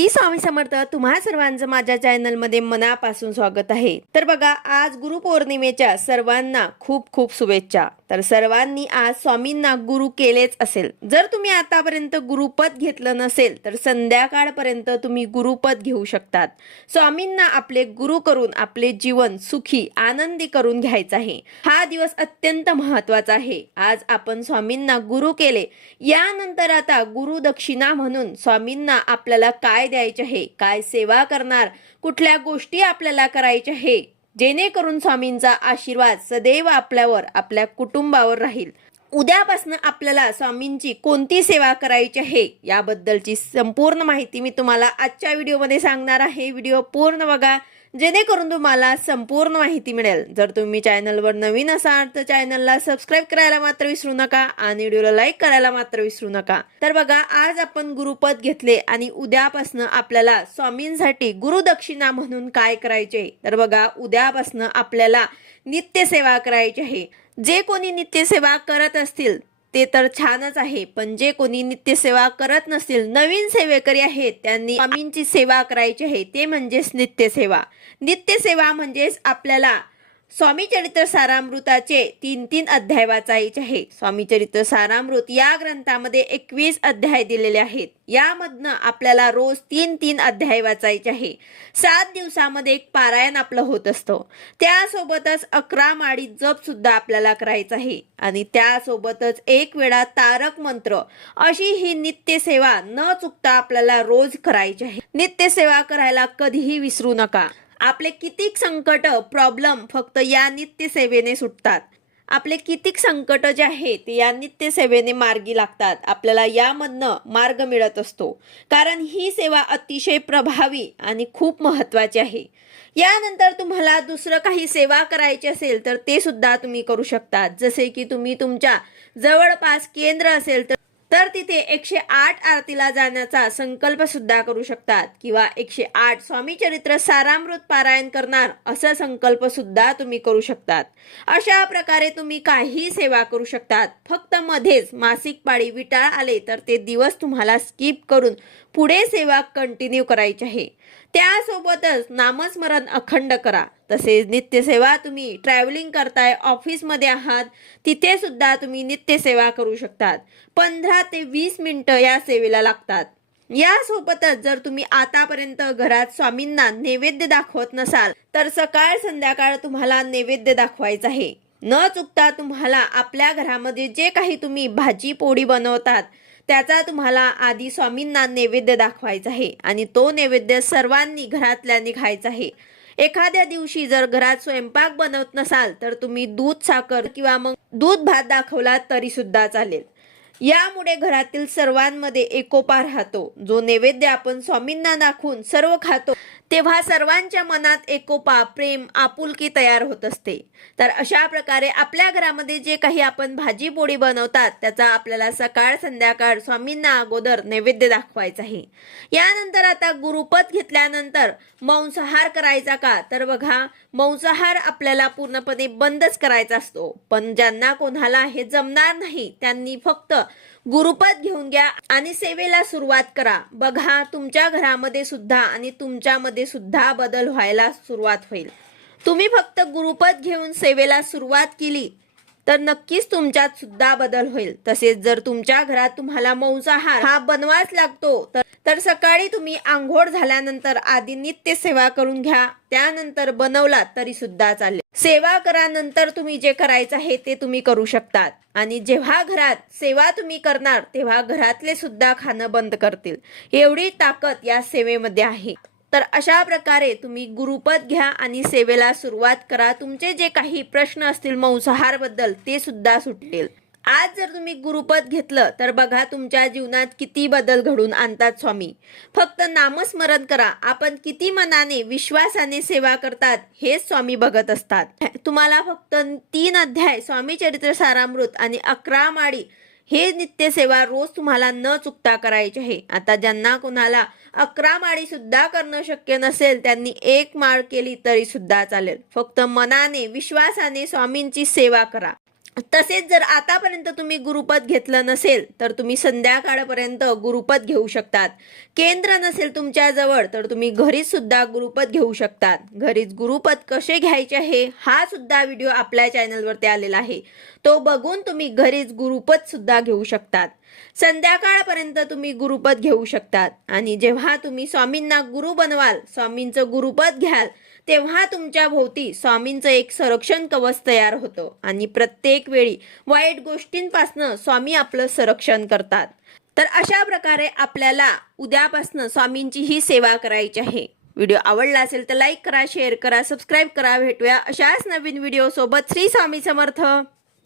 मी स्वामी समर्थ तुम्हा सर्वांचं माझ्या चॅनलमध्ये मनापासून स्वागत आहे तर बघा आज गुरुपौर्णिमेच्या सर्वांना खूप खूप शुभेच्छा तर सर्वांनी आज स्वामींना गुरु केलेच असेल जर तुम्ही आतापर्यंत गुरुपद घेतलं नसेल तर संध्याकाळपर्यंत तुम्ही गुरुपद घेऊ शकतात स्वामींना आपले गुरु करून आपले जीवन सुखी आनंदी करून घ्यायचं आहे हा दिवस अत्यंत महत्वाचा आहे आज आपण स्वामींना गुरु केले यानंतर आता गुरु दक्षिणा म्हणून स्वामींना आपल्याला काय द्यायचे आहे काय सेवा करणार कुठल्या गोष्टी आपल्याला करायच्या आहे जेणेकरून स्वामींचा आशीर्वाद सदैव आपल्यावर आपल्या कुटुंबावर राहील उद्यापासून आपल्याला स्वामींची कोणती सेवा करायची आहे याबद्दलची संपूर्ण माहिती मी तुम्हाला आजच्या व्हिडिओमध्ये सांगणार आहे व्हिडिओ पूर्ण बघा जेणेकरून तुम्हाला संपूर्ण माहिती मिळेल जर तुम्ही चॅनलवर नवीन असाल तर चॅनलला सबस्क्राईब करायला मात्र विसरू नका आणि व्हिडिओला लाईक करायला मात्र विसरू नका तर बघा आज आपण गुरुपद घेतले आणि उद्यापासून आपल्याला स्वामींसाठी गुरुदक्षिणा म्हणून काय करायचे तर बघा उद्यापासून आपल्याला नित्यसेवा करायची आहे जे कोणी नित्यसेवा करत असतील ते तर छानच आहे पण जे कोणी नित्यसेवा करत नसतील नवीन सेवेकरी आहेत त्यांनी स्वामींची सेवा करायची आहे ते म्हणजेच नित्यसेवा नित्यसेवा म्हणजेच आपल्याला स्वामी चरित्र सारामृताचे तीन तीन अध्याय वाचायचे आहे स्वामी चरित्र सारामृत या ग्रंथामध्ये एकवीस अध्याय दिलेले आहेत यामधनं आपल्याला रोज तीन तीन अध्याय वाचायचे आहे सात दिवसामध्ये एक पारायण आपलं होत असतं त्यासोबतच अकरा माडी जप सुद्धा आपल्याला करायचं आहे आणि त्यासोबतच एक वेळा तारक मंत्र अशी ही नित्य सेवा न चुकता आपल्याला रोज करायची आहे नित्यसेवा करायला कधीही विसरू नका आपले कितीक संकट प्रॉब्लेम फक्त या नित्य सेवेने सुटतात आपले कितीक संकट जे आहेत या नित्य सेवेने मार्गी लागतात आपल्याला यामधनं मार्ग मिळत असतो कारण ही सेवा अतिशय प्रभावी आणि खूप महत्वाची आहे यानंतर तुम्हाला दुसरं काही सेवा करायची असेल तर ते सुद्धा तुम्ही करू शकता जसे की तुम्ही तुमच्या जवळपास केंद्र असेल तर तर तिथे एकशे आठ आरतीला जाण्याचा संकल्प सुद्धा करू शकतात किंवा एकशे आठ स्वामी चरित्र सारामृत पारायण करणार असा संकल्प सुद्धा तुम्ही करू शकतात अशा प्रकारे तुम्ही काही सेवा करू शकतात फक्त मध्येच मासिक पाळी विटाळ आले तर ते दिवस तुम्हाला स्किप करून पुढे सेवा कंटिन्यू करायची आहे त्यासोबतच नामस्मरण अखंड करा तसेच नित्यसेवा तुम्ही ट्रॅव्हलिंग करताय ऑफिसमध्ये आहात तिथे सुद्धा तुम्ही नित्यसेवा करू शकतात पंधरा ते वीस मिनटं या सेवेला लागतात यासोबतच जर तुम्ही आतापर्यंत घरात स्वामींना नैवेद्य दाखवत नसाल तर सकाळ संध्याकाळ तुम्हाला नैवेद्य दाखवायचं आहे न चुकता तुम्हाला आपल्या घरामध्ये जे काही तुम्ही भाजी पोळी बनवतात त्याचा तुम्हाला आधी स्वामींना नैवेद्य दाखवायचा आहे आणि तो नैवेद्य सर्वांनी घरातल्याने खायचा आहे एखाद्या दिवशी जर घरात स्वयंपाक बनवत नसाल तर तुम्ही दूध साखर किंवा मग दूध भात दाखवला तरी सुद्धा चालेल यामुळे घरातील सर्वांमध्ये एकोपा राहतो जो नैवेद्य आपण स्वामींना दाखवून सर्व खातो तेव्हा सर्वांच्या मनात एकोपा प्रेम आपुलकी तयार होत असते तर अशा प्रकारे आपल्या घरामध्ये जे काही आपण भाजी पोळी बनवतात त्याचा आपल्याला सकाळ संध्याकाळ स्वामींना अगोदर नैवेद्य दाखवायचा आहे यानंतर आता गुरुपद घेतल्यानंतर मांसाहार करायचा का तर बघा मांसाहार आपल्याला पूर्णपणे बंदच करायचा असतो पण ज्यांना कोणाला हे जमणार नाही त्यांनी फक्त गुरुपद घेऊन घ्या आणि सेवेला सुरुवात करा बघा तुमच्या घरामध्ये सुद्धा आणि तुमच्यामध्ये सुद्धा बदल व्हायला सुरुवात होईल तुम्ही फक्त गुरुपद घेऊन सेवेला सुरुवात केली तर नक्कीच तुमच्यात सुद्धा बदल होईल तसेच जर तुमच्या घरात तुम्हाला मांसाहार हा बनवाच लागतो तर, तर सकाळी तुम्ही आंघोळ झाल्यानंतर आधी नित्य सेवा करून घ्या त्यानंतर बनवला तरी सुद्धा चालेल सेवा करा नंतर तुम्ही जे करायचं आहे ते तुम्ही करू शकतात आणि जेव्हा घरात सेवा तुम्ही करणार तेव्हा घरातले सुद्धा खाणं बंद करतील एवढी ताकद या सेवेमध्ये आहे तर अशा प्रकारे तुम्ही गुरुपद घ्या आणि सेवेला सुरुवात करा तुमचे जे काही प्रश्न असतील मांसाहारबद्दल ते सुद्धा सुटतील आज जर तुम्ही गुरुपद घेतलं तर बघा तुमच्या जीवनात किती बदल घडून आणतात स्वामी फक्त नामस्मरण करा आपण किती मनाने विश्वासाने सेवा करतात हेच स्वामी बघत असतात तुम्हाला फक्त तीन अध्याय स्वामी चरित्र सारामृत आणि अकरा माळी हे नित्यसेवा रोज तुम्हाला न चुकता करायची आहे आता ज्यांना कोणाला अकरा माळी सुद्धा करणं शक्य नसेल त्यांनी एक माळ केली तरी सुद्धा चालेल फक्त मनाने विश्वासाने स्वामींची सेवा करा तसेच जर आतापर्यंत तुम्ही गुरुपद घेतलं नसेल तर तुम्ही संध्याकाळपर्यंत गुरुपद घेऊ शकतात केंद्र नसेल तुमच्याजवळ तर तुम्ही घरीच सुद्धा गुरुपद घेऊ शकतात घरीच गुरुपद कसे घ्यायचे आहे हा सुद्धा व्हिडिओ आपल्या चॅनलवरती आलेला आहे तो बघून तुम्ही घरीच गुरुपद सुद्धा घेऊ शकतात संध्याकाळपर्यंत तुम्ही गुरुपद घेऊ शकतात आणि जेव्हा तुम्ही स्वामींना गुरु बनवाल स्वामींचं गुरुपद घ्याल तेव्हा तुमच्या भोवती स्वामींचं एक संरक्षण कवच तयार होतं आणि प्रत्येक वेळी वाईट गोष्टींपासनं स्वामी आपलं संरक्षण करतात तर अशा प्रकारे आपल्याला उद्यापासनं स्वामींची ही सेवा करायची आहे व्हिडिओ आवडला असेल तर लाईक करा शेअर करा सबस्क्राईब करा भेटूया अशाच नवीन व्हिडिओसोबत श्री स्वामी समर्थ